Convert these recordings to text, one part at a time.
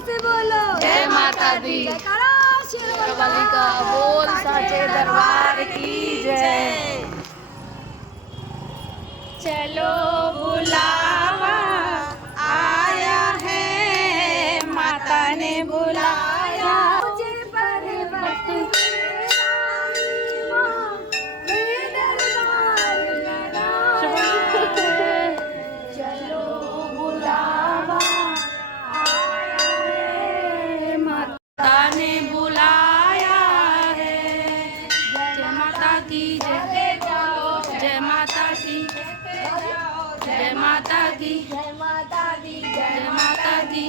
से बोलो जय माता दी। जयकारा शेरावाली का बोल साचे दरबार की जय। चलो बुलावा आया है, माता ने बुलाया। मुझे पर्वत पे रानी माँ, मेरे दरबार में चलो बुलावा आया है, माता ने बुलाया है। जय माता की जय, जय माता की, जय माता की, जय माता दी, जय माता की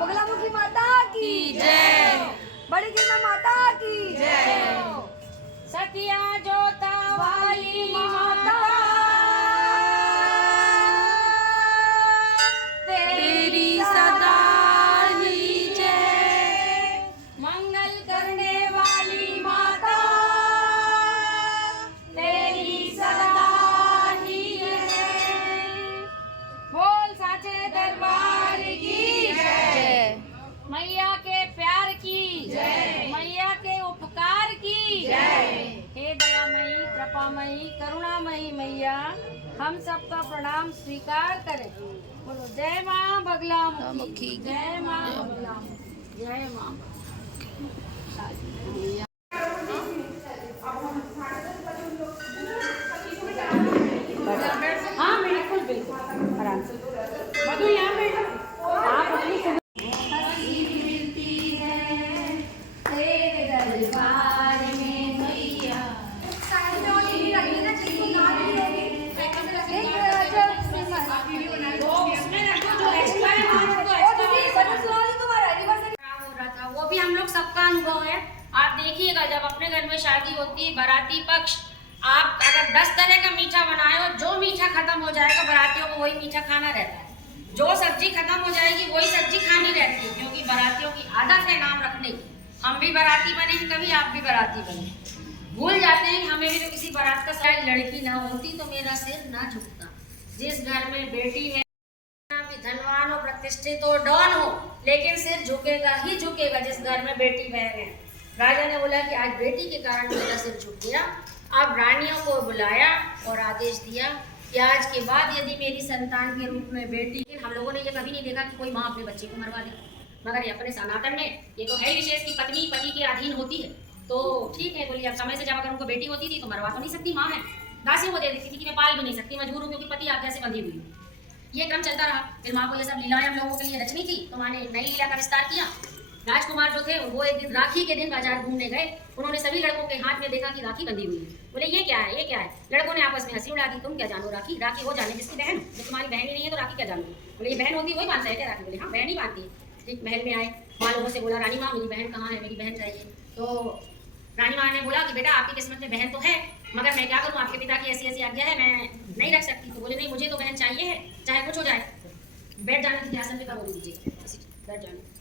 बगलामुखी माता की जय, बड़ी गिरना माता की जय। सतिया जोता वाली माता तेरी सदा ही जय। मंगल करने वाली माता तेरी सदा ही जय। बोल साचे दरबार की जय, मैया के प्यार की जय, मैया के उपकार की जय। हे दयामयी, कृपामयी, करुणामयी मैया, हम सबका प्रणाम स्वीकार करें। बोलो जय माँ बगलामुखी, जय माँ बगलामुखी, जय माँ। हाँ बिल्कुल बिल्कुल आराम से मधु यहाँ पे आप अपनी मिलती है तेरे दरबार में मैया। वो भी हम लोग सबका अनुभव है। आप देखिएगा जब अपने घर में शादी होती है, बाराती पक्ष आप अगर 10 तरह का मीठा बनाए हो, जो मीठा खत्म हो जाएगा बारातियों को वही मीठा खाना रहता है। जो सब्जी खत्म हो जाएगी वही सब्जी खानी रहती है, क्योंकि बारातियों की आदत है नाम रखने की। हम भी बाराती बने हैं, कभी आप भी बाराती बने, भूल जाते हैं हमें भी तो किसी बारात का शायद लड़की ना होती तो मेरा सिर ना झुकता। जिस घर में बेटी है, धनवान हो, प्रतिष्ठित हो, डॉन हो, लेकिन सिर झुकेगा ही झुकेगा जिस घर में बेटी बहन है। राजा ने बोला कि आज बेटी के कारण मेरा सिर झुक गया। अब रानियों को बुलाया और आदेश दिया कि आज के बाद यदि मेरी संतान के रूप में बेटी, हम लोगों ने ये कभी नहीं देखा कि कोई माँ अपने बच्चे को मरवा दे, मगर ये अपने सनातन में ये तो है विशेष की पत्नी पति के अधीन होती है। तो ठीक है, बोलिए अब समय से जब अगर उनको बेटी होती थी तो मरवा तो नहीं सकती, माँ है, दासी वो दे देती थी कि मैं पाल भी नहीं सकती, मजबूर हूँ क्योंकि पति आज्ञा से बंधी हुई। ये क्रम चलता रहा। फिर माँ को ये सब लीलाएं हम लोगों के लिए रचनी थी, तो माँ ने नई लीला का विस्तार किया। राजकुमार जो थे वो एक दिन राखी के दिन बाजार घूमने गए। उन्होंने सभी लड़कों के हाथ में देखा कि राखी बंधी हुई है। बोले ये क्या है, ये क्या है। लड़कों ने आपस में हंसी उड़ा दी, तुम क्या जानो राखी, राखी वो जाने जिसकी बहन, जब तुम्हारी बहन ही नहीं है तो राखी क्या जानो। बोले ये बहन होती वही बांधता है क्या राखी। बोले हाँ बहन ही बांधती है। महल में आए, माँ लोगों से बोला रानी माँ मेरी बहन कहाँ है, मेरी बहन चाहिए। तो रानी माँ ने बोला कि बेटा आपकी किस्मत में बहन तो है, मगर मैं क्या करूँ, आपके पिता की ऐसी ऐसी आज्ञा है, मैं नहीं रख सकती। तो बोले नहीं मुझे तो बहन चाहिए है, चाहे कुछ हो जाए। बैठ जाने दीजिए, आसन पे बोल दीजिए, बैठ जाने।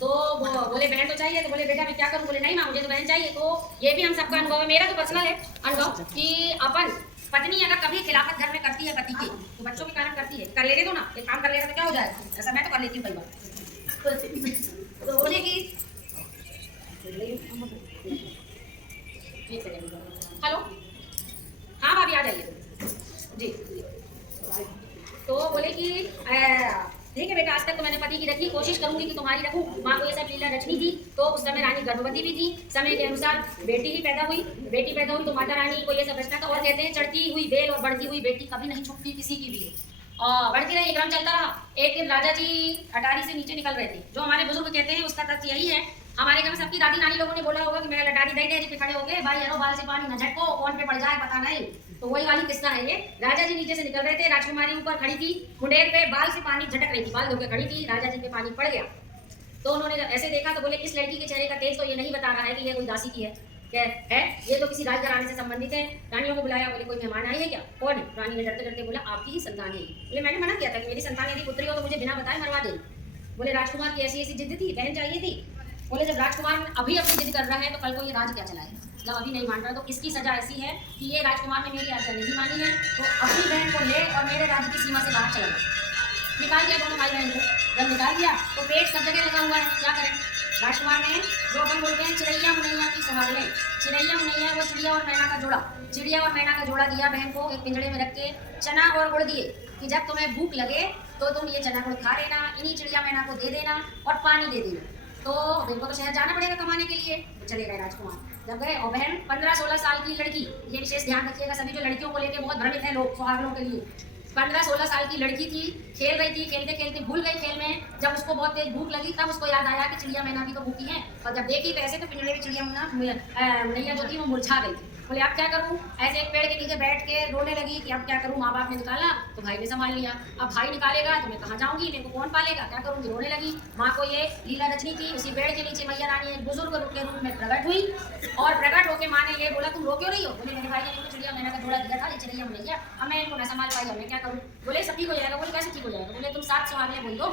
तो वो बोले बहन तो चाहिए, तो बोले बेटा मैं क्या करूं। बोले नहीं माँ मुझे तो बहन चाहिए। तो ये भी हम सबका अनुभव है, मेरा तो पर्सनल है अनुभव कि अपन पत्नी अगर कभी खिलाफत घर में करती है पति की, तो बच्चों के कारण करती है, कर लेने दो ना, एक काम कर लेगा तो क्या हो जाएगा, ऐसा मैं तो कर लेती हूँ कई बार। तो बोले कि हेलो हाँ भाभी आ जाइए जी। तो बोले कि ठीक है बेटा, आज तक तो मैंने पति की रखी, कोशिश करूंगी कि तुम्हारी रखूं। माँ को ये सब लीला रचनी थी। तो उस समय रानी गर्भवती भी थी, समय के अनुसार बेटी ही पैदा हुई। बेटी पैदा हुई तो माता रानी को ये सब रचना था। और कहते हैं चढ़ती हुई बेल और बढ़ती हुई बेटी कभी नहीं छुपती किसी की भी। और बढ़ती रही, क्रम चलता रहा। एक दिन राजा जी अटारी से नीचे निकल रहे थे। जो हमारे बुजुर्ग कहते हैं उसका तथ्य यही है। हमारे घर में सबकी दादी नानी लोगों ने बोला होगा कि मैं अटारी दही डेरी पे खड़े हो गए, भाई यारो बाल से पानी न झटको, कौन पे पड़ जाए पता नहीं। तो वही वाली किस्सा है ये। राजा जी नीचे से निकल रहे थे, राजकुमारी ऊपर खड़ी थी, मुंडेर पे बाल से पानी झटक रही थी, बाल धोके खड़ी थी, राजा जी पे पानी पड़ गया। तो उन्होंने जब ऐसे देखा तो बोले इस लड़की के चेहरे का तेज तो ये नहीं बता रहा है कि ये कोई दासी की है, क्या है, ये तो किसी राजघराने से संबंधित है। रानियों को बुलाया, बोले कोई मेहमान आई है क्या, कौन है। रानी ने डरते डरते बोला आपकी ही संतान है। बोले मैंने मना किया था कि मेरी संतान यदि पुत्री हो तो मुझे बिना बताए मरवा दे। बोले राजकुमार की ऐसी ऐसी जिद थी, बहन चाहिए थी। बोले जब राजकुमार अभी अपनी जिद कर रहा है तो कल को ये राज क्या चलाएगा, जब अभी नहीं मान रहा। तो इसकी सजा ऐसी है कि ये राजकुमार ने मेरी आज्ञा नहीं मानी है, तो अपनी बहन को ले और मेरे राज्य की सीमा से बाहर चला गया। निकाल दिया दोनों भाई बहन को। जब निकाल दिया तो पेट सब जगह लगा हुआ है, क्या करें। राजकुमार ने जो अपन बोलते हैं चिड़ैया मुनैया की सुहागने, चिड़ैया मुनैया वो चिड़िया और मैना का जोड़ा, चिड़िया और मैना का जोड़ा दिया बहन को, एक पिंजड़े में रख के चना और गुड़ दिए कि जब तुम्हें भूख लगे तो तुम ये चना गुड़ खा लेना, इन्हीं चिड़िया मैना को दे देना और पानी दे देना। तो बहन को तो शहर जाना पड़ेगा कमाने के लिए, तो चले गए राजकुमार। जब गए और बहन 15-16 साल की लड़की, ये विशेष ध्यान रखिएगा सभी जो लड़कियों को लेकर बहुत भ्रमित है लोग सुहागनों के लिए, 15-16 साल की लड़की थी, खेल रही थी, खेलते खेलते भूल गई खेल में। जब उसको बहुत तेज भूख लगी तब उसको याद आया कि चिड़िया मैना भी तो भूखी है, और जब देखी तो ऐसे तो पिंजड़े में चिड़िया मैना जो थी वो मुरझा गई थी। बोले अब क्या करूं, ऐसे एक पेड़ के नीचे बैठ के रोने लगी कि अब क्या करूं, माँ बाप ने निकाला तो भाई ने संभाल लिया, अब भाई निकालेगा तो मैं कहाँ जाऊंगी, मेरे को कौन पालेगा, क्या करूंगी, रोने लगी। माँ को ये लीला रचनी थी। उसी पेड़ के नीचे मैया रानी एक बुजुर्ग के रूप में प्रकट हुई और प्रकट होकर माँ ने ये बोला तुम रो क्यों रही हो। बोले मेरे भाई ने चिड़िया मैना का जोड़ा दिया था, ये चिड़िया मैया, अब मैं इनको न संभाल पाई, अब मैं क्या करूँ। बोले सब ठीक हो जाएगा। बोले कैसे ठीक हो जाएगा। बोले तुम 7 सुहागने बोल दो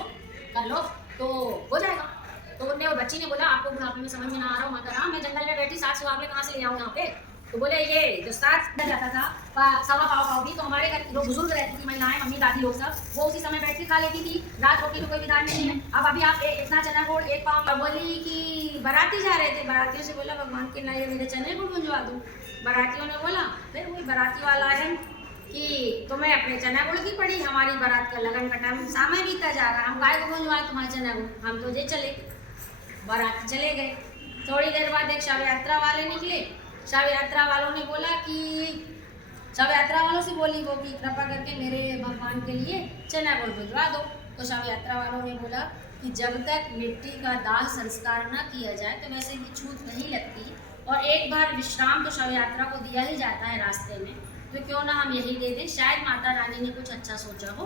कर लो तो हो जाएगा। तो उनने वो बच्ची ने बोला आपको बुढ़ापे में समझ में ना आ रहा हूँ माता राम, मैं जंगल में बैठी 7 सुहागने कहाँ से ले आऊँ यहाँ पे। तो बोले ये जो 7 जाता था सवा पाव भी, तो हमारे घर जो बुजुर्ग रहती थी महिलाएं, मम्मी दादी लोग सब, वो उसी समय बैठ के खा लेती थी, रात होती तो कोई विधान नहीं है। अब अभी आप इतना चना गुड़ 1 पाव। बोली कि बाराती जा रहे थे, बारातियों से बोला भगवान के लिए मेरे चने गुड़ गुंजवा दूँ। बारातियों ने बोला, फिर वही बाराती वाला है कि तुम्हें अपने चना गुड़ की पड़ी, हमारी बारात का लगन का टाइम समय बीता जा रहा, हम गाय को गुंजवाए तुम्हारे चना गुड़, हम तो जे चले। बारात चले गए। थोड़ी देर बाद एक शव यात्रा वाले निकले। शव यात्रा वालों ने बोला कि शव यात्रा वालों से बोली वो कि कृपा करके मेरे भगवान के लिए चना गुड़ भिजवा दो। तो शव यात्रा वालों ने बोला कि जब तक मिट्टी का दाह संस्कार न किया जाए तो वैसे भी छूत नहीं लगती, और एक बार विश्राम तो शव यात्रा को दिया ही जाता है रास्ते में, तो क्यों ना हम यही दे दें, शायद माता रानी ने कुछ अच्छा सोचा हो।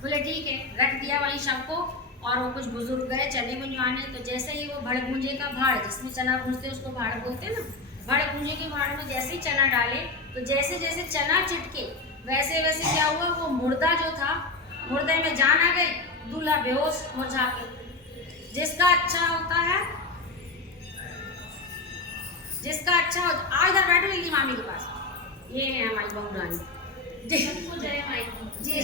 बोले ठीक है, रख दिया वहीं शव को। और वो कुछ बुजुर्ग गए चने गुंजवाने। तो जैसे ही वो भड़ भूंजे का भाड़, जिसमें चना भूंजते उसको भाड़ बोलते ना, भड़ भूंजे के भाड़ में जैसे ही चना डाले तो जैसे जैसे चना चिटके वैसे वैसे क्या हुआ, वो मुर्दा जो था, मुर्दे में जान आ गई, दूल्हा बेहोश मुरझा के। जिसका अच्छा होता है, जिसका अच्छा होता, आ इधर बैठो इनकी मामी के पास, ये है हमारी बहू रानी जी।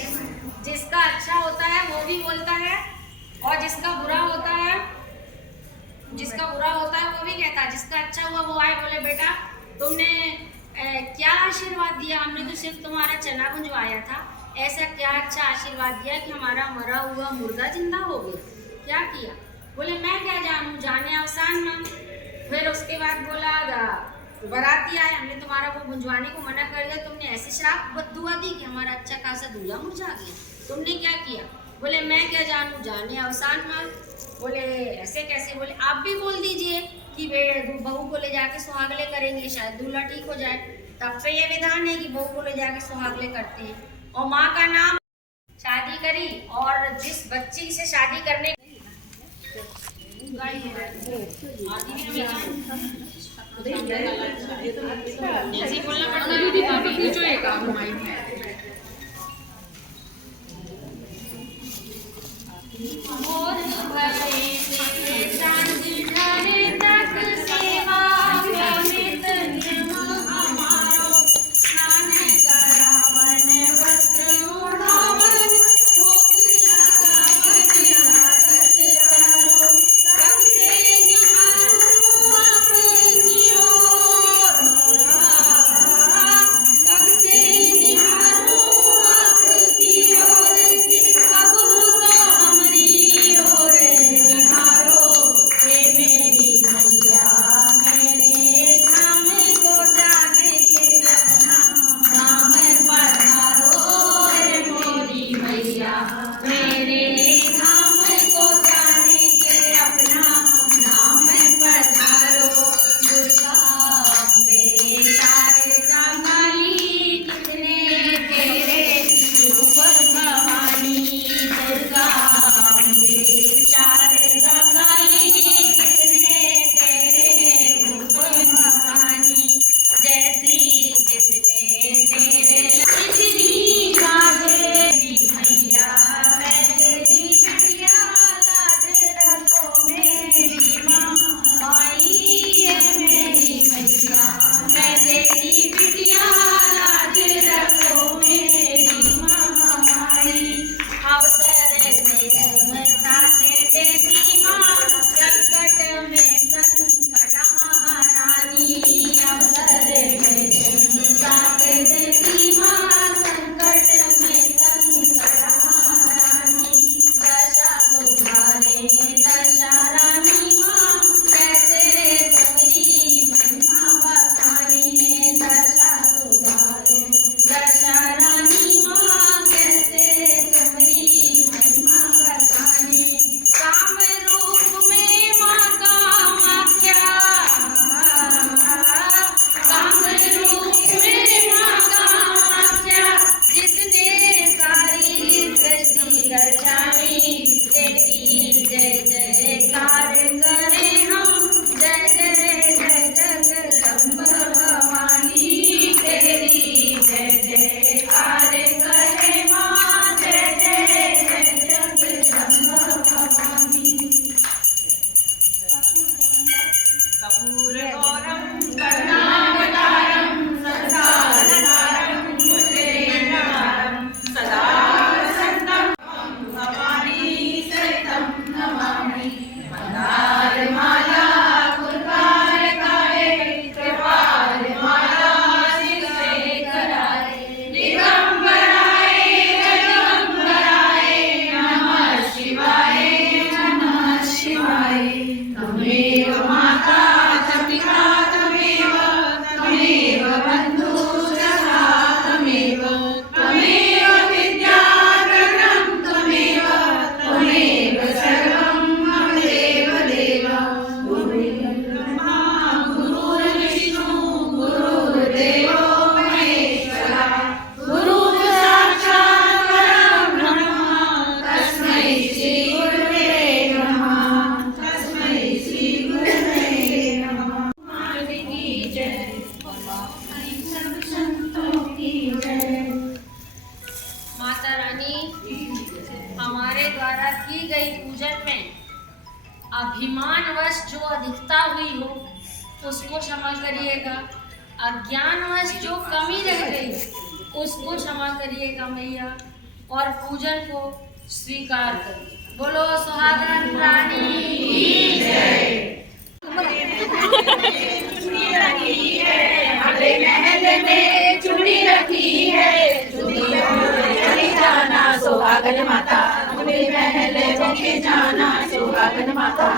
जिसका अच्छा होता है वो भी बोलता है, और जिसका बुरा होता है, जिसका बुरा होता है वो भी कहता है। जिसका अच्छा हुआ वो आए, बोले बेटा तुमने क्या आशीर्वाद दिया, हमने तो सिर्फ तुम्हारा चना गुंजवाया था, ऐसा क्या अच्छा आशीर्वाद दिया कि हमारा मरा हुआ मुर्दा जिंदा हो गया, क्या किया। बोले मैं क्या जानूं, जाने अवसान ना। फिर उसके बाद बोला बाराती आए, हमने तुम्हारा वो गुंजवाने को मना कर दिया, तुमने ऐसे श्राप बद्दुआ दी कि हमारा अच्छा खासा दूल्हा मुरझा गया, तुमने क्या किया। बोले मैं क्या जानूं, जाने अवसान माल। बोले ऐसे कैसे। बोले आप भी बोल दीजिए कि वे बहू को ले जाके सुहागले करेंगे, शायद दूल्हा ठीक हो जाए। तब से ये विधान है कि बहू को ले जाके सुहागले करते हैं। और माँ का नाम शादी करी, और जिस बच्ची से शादी करने ऐसे बोलना पड़ता है। और भरे से चांद ढले तक सेवा नित निर्मल हमारो, स्नान करावन वस्त्र ओढ़ावन, भोग लगावन लागत करो, कब से निहारूं अपनी ओर, कब से निहारूं माता रानी हमारे द्वारा की गई पूजन में अभिमानवश जो अधिकता हुई हो उसको क्षमा करिएगा, अज्ञानवश जो कमी रह गई उसको क्षमा करिएगा मैया, और पूजन को स्वीकार करिए। बोलो सुहागन रानी की जय। हमारे महल में चूड़ी रखी है, चली जाना सुहागन माता, हमारे महल में जाना सुहागन माता,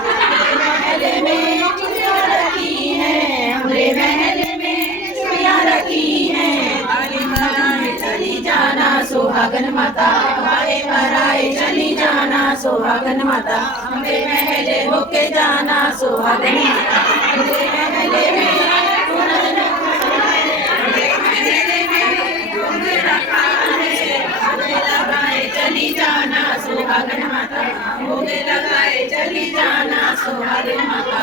महल में चूड़ियां रखी है, हमारे महल में चूड़ियां रखी है, चली जाना सुहागन माता, हमारे भराए चली जाना सुहागन माता, हमारे महल होके जाना सुहागन माता, हमारे महल में चली जाना सुहागन माता, भोग लगाए चली जाना सुहागन माता।